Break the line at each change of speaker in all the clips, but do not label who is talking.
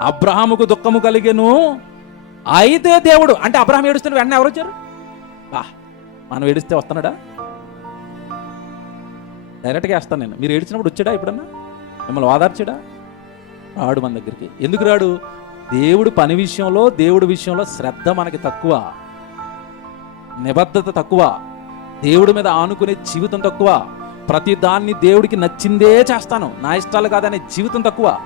అబ్రహాముకు దుఃఖము కలిగెను. అయితే దేవుడు అంటే అబ్రహాం ఏడుస్తున్న వెంటనే ఎవరు వచ్చారు? బా మనం ఏడిస్తే వస్తున్నాడా? డైరెక్ట్గా వేస్తాను నేను. మీరు ఏడిచినప్పుడు వచ్చాడా ఎప్పుడన్నా? మిమ్మల్ని వాదార్చాడా రాడు మన దగ్గరికి. ఎందుకు రాడు? దేవుడు పని విషయంలో దేవుడి విషయంలో శ్రద్ధ మనకి తక్కువ. నిబద్ధత తక్కువ. దేవుడి మీద ఆనుకునే జీవితం తక్కువ. ప్రతి దాన్ని దేవుడికి నచ్చిందే చేస్తాను. నా ఇష్టాలు కాదనే జీవితం తక్కువ.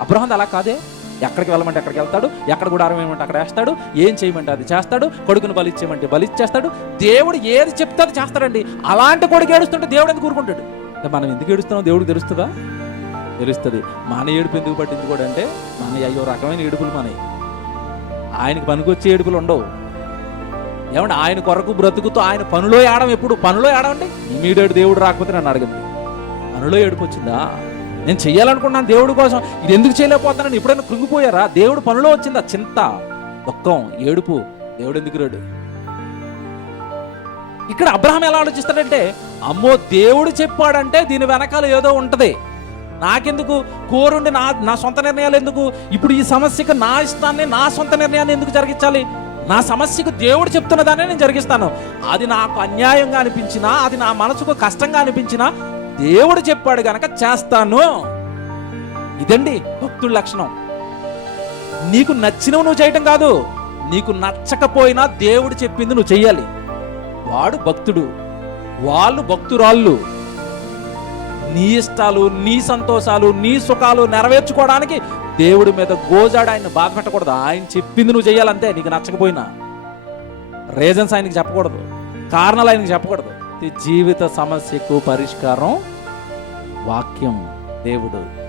అబ్రహం అలా కాదే? ఎక్కడికి వెళ్ళమంటే అక్కడికి వెళ్తాడు ఎక్కడ గుడారం వేయమంటే అక్కడ వేస్తాడు ఏం చేయమంటే అది చేస్తాడు కొడుకును బలిచ్చేయమంటే బలిచ్చేస్తాడు దేవుడు ఏది చెప్తే అది చేస్తాడండి. అలాంటి కొడుకు ఏడుస్తుంటే దేవుడు ఎందుకు ఊరుకుంటాడు? అంటే మనం ఎందుకు ఏడుస్తున్నాం? దేవుడికి తెలుస్తుందా? తెలుస్తుంది. మన ఏడుపు ఎందుకు కూడా అంటే మన అయ్యో రకమైన ఏడుపులు మనవి ఆయనకి పనికొచ్చే ఏడుపులు ఉండవు. ఏమంటే ఆయన కొరకు బ్రతుకుతూ ఆయన పనిలో ఏడం ఎప్పుడు? పనిలో ఏడమండి ఇమీడియట్ దేవుడు రాకపోతే నన్ను అడగండి. పనిలో ఏడుపు వచ్చిందా? నేను చేయాలనుకున్నాను దేవుడి కోసం. ఇది ఎందుకు చేయలేకపోతున్నాను? ఎప్పుడైనా కృంగిపోయారా? దేవుడు పనిలో వచ్చిందా? చింత దుఃఖం ఏడుపు. దేవుడు ఎందుకు రాడు? ఇక్కడ అబ్రహం ఎలా ఆలోచిస్తాడంటే అమ్మో దేవుడు చెప్పాడంటే దీని వెనకాల ఏదో ఉంటది. నాకెందుకు? కోరుండి నా నా సొంత నిర్ణయాలు ఎందుకు? ఇప్పుడు ఈ సమస్యకు నా ఇష్టాన్ని నా సొంత నిర్ణయాన్ని ఎందుకు జరిగించాలి? నా సమస్యకు దేవుడు చెప్తున్న దాన్ని నేను జరిగిస్తాను. అది నాకు అన్యాయంగా అనిపించినా అది నా మనసుకు కష్టంగా అనిపించినా దేవుడు చెప్పాడు గనక చేస్తాను. ఇదండి భక్తుడి లక్షణం. నీకు నచ్చినవి నువ్వు చేయటం కాదు నీకు నచ్చకపోయినా దేవుడు చెప్పింది నువ్వు చెయ్యాలి. వాడు భక్తుడు వాళ్ళు భక్తురాళ్ళు. నీ ఇష్టాలు నీ సంతోషాలు నీ సుఖాలు నెరవేర్చుకోవడానికి దేవుడి మీద గోజాడు ఆయన బాధ పెట్టకూడదు. ఆయన చెప్పింది నువ్వు చేయాలంతే నీకు నచ్చకపోయినా. రీజన్స్ ఆయనకి చెప్పకూడదు. కారణాలు ఆయనకి చెప్పకూడదు. ప్రతి జీవిత సమస్యకు పరిష్కారం వాక్యం దేవుడు.